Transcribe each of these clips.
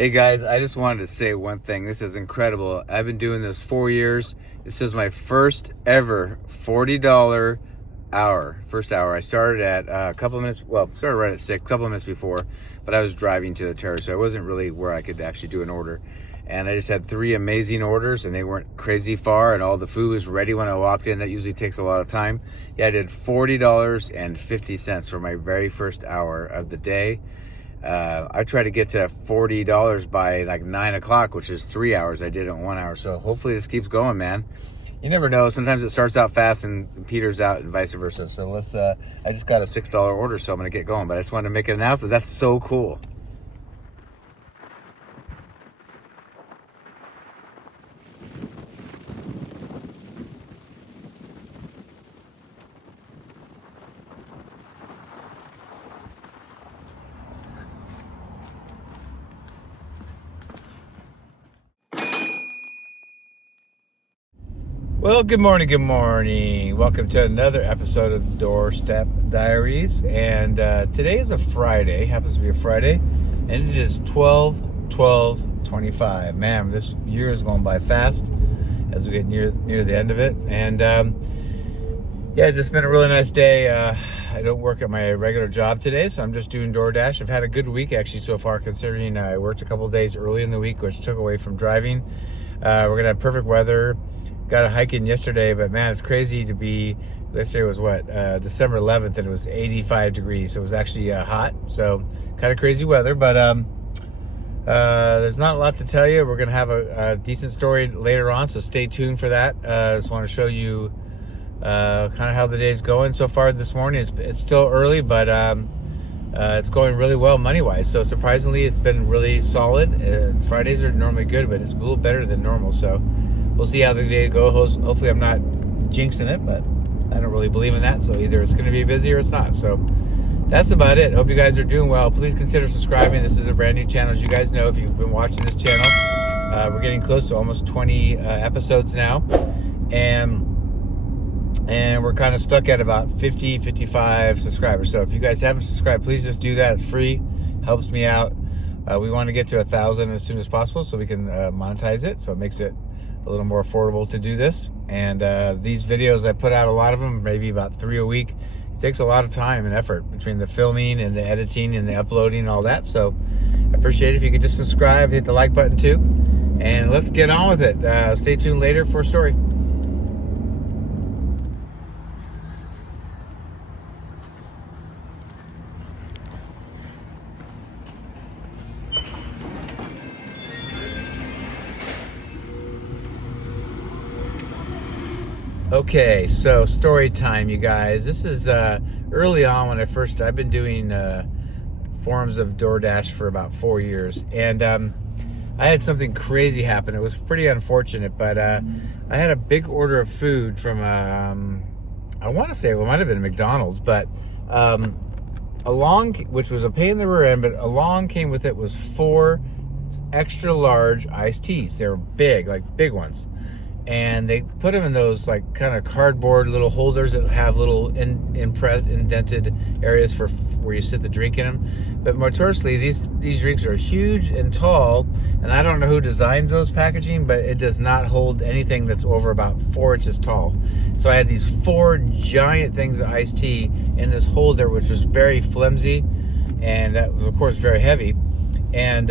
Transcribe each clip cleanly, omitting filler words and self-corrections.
Hey guys, I just wanted to say one thing. This is incredible. I've been doing this 4 years. This is my first ever $40 hour. First hour. I started at a couple of minutes, started right at 6, a couple of minutes before, but I was driving to the terrace, so I wasn't really where I could actually do an order. And I just had 3 amazing orders, and they weren't crazy far, and all the food was ready when I walked in. That usually takes a lot of time. Yeah, I did $40.50 for my very first hour of the day. I try to get to $40 by like 9 o'clock, which is 3 hours. I did it in 1 hour. So hopefully this keeps going, man. You never know. Sometimes it starts out fast and peters out and vice versa. So I just got a $6 order, so I'm going to get going. But I just wanted to make an announcement. That's so cool. Well, good morning, good morning. Welcome to another episode of Doorstep Diaries. And today is a Friday, happens to be a Friday, and it is 12/12/25. Man, this year is going by fast as we get near the end of it. And yeah, it's just been a really nice day. I don't work at my regular job today, so I'm just doing DoorDash. I've had a good week actually so far, considering I worked a couple of days early in the week, which took away from driving. We're gonna have perfect weather. Got a hike in yesterday, but man, it's crazy to be, yesterday was December 11th, and it was 85 degrees, so it was actually hot, so kind of crazy weather, but there's not a lot to tell you. We're going to have a decent story later on, so stay tuned for that. I just want to show you kind of how the day's going so far this morning. It's still early, but it's going really well money-wise, so surprisingly, it's been really solid. Fridays are normally good, but it's a little better than normal, so we'll see how the day goes. Hopefully I'm not jinxing it, but I don't really believe in that. So either it's going to be busy or it's not. So that's about it. Hope you guys are doing well. Please consider subscribing. This is a brand new channel. As you guys know, if you've been watching this channel, we're getting close to almost 20 episodes now. And we're kind of stuck at about 55 subscribers. So if you guys haven't subscribed, please just do that. It's free. Helps me out. We want to get to 1,000 as soon as possible so we can monetize it. So it makes it a little more affordable to do this. And these videos, I put out a lot of them, maybe about 3 a week. It takes a lot of time and effort between the filming and the editing and the uploading and all that. So I appreciate it if you could just subscribe, hit the like button too, and let's get on with it. Stay tuned later for a story. Okay, so story time, you guys. This is early on when I've been doing forms of DoorDash for about 4 years, and I had something crazy happen. It was pretty unfortunate, but I had a big order of food from I want to say it might have been McDonald's, but which was a pain in the rear end, but along came with it was 4 extra large iced teas. They were big, like big ones. And they put them in those like kind of cardboard little holders that have little indented areas for where you sit the drink in them. But notoriously, these drinks are huge and tall, and I don't know who designs those packaging, but it does not hold anything that's over about 4 inches tall. So I had these 4 giant things of iced tea in this holder, which was very flimsy, and that was of course very heavy. And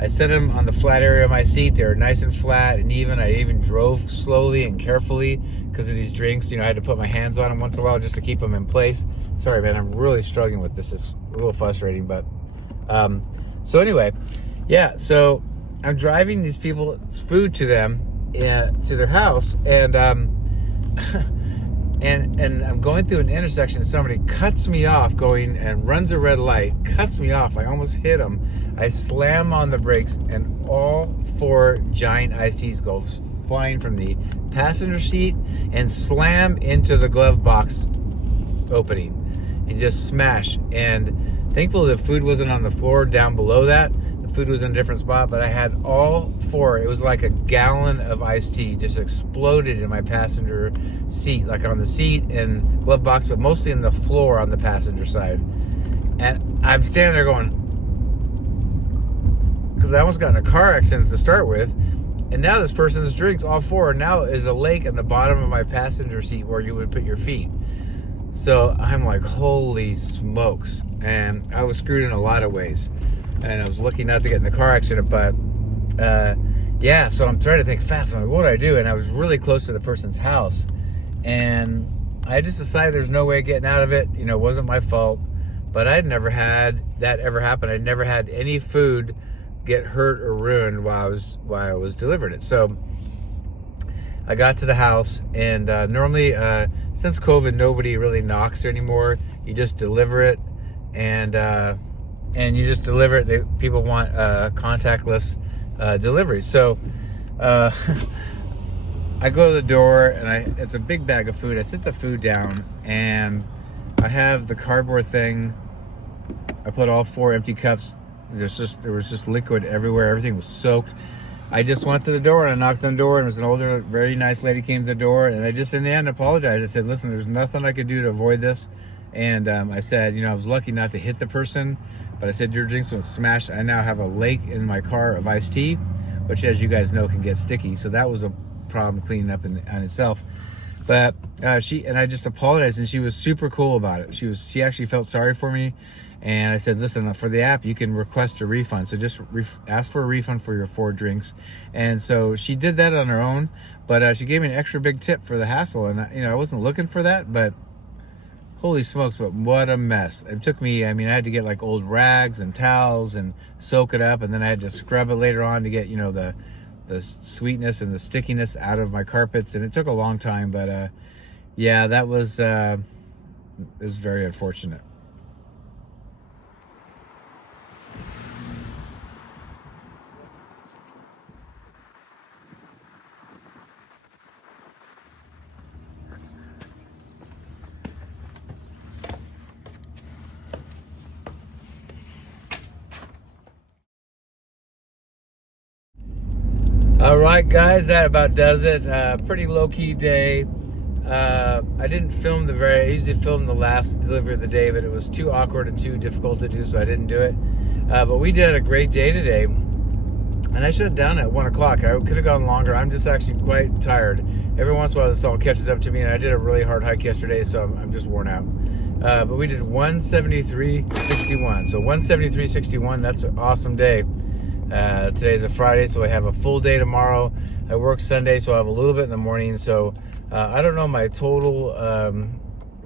I set them on the flat area of my seat. They were nice and flat and even. I even drove slowly and carefully because of these drinks. You know, I had to put my hands on them once in a while just to keep them in place. Sorry, man, I'm really struggling with this. It's a little frustrating, but so anyway, yeah. So I'm driving these people's food to them to their house, and and I'm going through an intersection. Somebody cuts me off going and runs a red light, cuts me off. I almost hit him. I slam on the brakes, and all 4 giant iced teas go flying from the passenger seat and slam into the glove box opening and just smash. And thankfully the food wasn't on the floor down below that. The food was in a different spot, but I had all 4. It was like a gallon of iced tea just exploded in my passenger seat, like on the seat and glove box, but mostly in the floor on the passenger side. And I'm standing there going, because I almost got in a car accident to start with. And now this person's drinks, all four, now is a lake in the bottom of my passenger seat where you would put your feet. So I'm like, holy smokes. And I was screwed in a lot of ways. And I was lucky not to get in the car accident, but yeah, so I'm trying to think fast. I'm like, what do I do? And I was really close to the person's house. And I just decided there's no way of getting out of it. You know, it wasn't my fault. But I'd never had that ever happen. I'd never had any food get hurt or ruined while I was delivering it. So I got to the house, and normally since COVID, nobody really knocks anymore. You just deliver it, and you just deliver it. People want contactless delivery. So I go to the door, and it's a big bag of food. I sit the food down, and I have the cardboard thing. I put all 4 empty cups. There was just liquid everywhere. Everything was soaked. I just went to the door and I knocked on the door, and it was an older, very nice lady came to the door, and I just in the end apologized. I said, listen, there's nothing I could do to avoid this. And I said, you know, I was lucky not to hit the person, but I said, your drinks were smashed. I now have a lake in my car of iced tea, which, as you guys know, can get sticky. So that was a problem cleaning up on itself. But I just apologized, and she was super cool about it. She actually felt sorry for me. And I said, listen, for the app, you can request a refund. So just ask for a refund for your 4 drinks. And so she did that on her own, but she gave me an extra big tip for the hassle. And, you know, I wasn't looking for that, but holy smokes, but what a mess. It took me, I had to get like old rags and towels and soak it up. And then I had to scrub it later on to get, you know, the sweetness and the stickiness out of my carpets. And it took a long time, but yeah, that was, it was very unfortunate. All right, guys, that about does it. Pretty low-key day. I didn't film I usually film the last delivery of the day, but it was too awkward and too difficult to do, so I didn't do it. But we did a great day today, and I shut down at 1 o'clock. I could have gone longer. I'm just actually quite tired. Every once in a while, this all catches up to me, and I did a really hard hike yesterday, so I'm just worn out. But we did 173.61. So 173.61, that's an awesome day. Today's a Friday, so I have a full day tomorrow. I work Sunday, so I have a little bit in the morning. So I don't know my total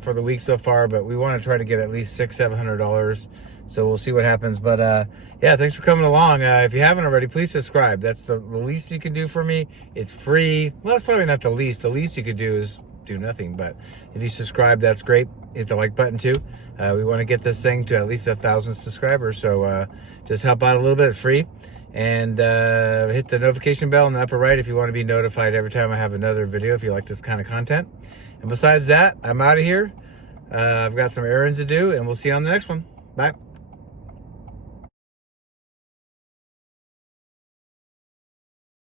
for the week so far, but we want to try to get at least $600-700. So we'll see what happens. But yeah, thanks for coming along. If you haven't already, please subscribe. That's the least you can do for me. It's free. Well, that's probably not the least. The least you could do is do nothing. But if you subscribe, that's great. Hit the like button too. We want to get this thing to at least 1,000 subscribers. So just help out a little bit. It's free. And hit the notification bell in the upper right if you want to be notified every time I have another video, if you like this kind of content. And besides that, I'm out of here. I've got some errands to do, and we'll see you on the next one. Bye.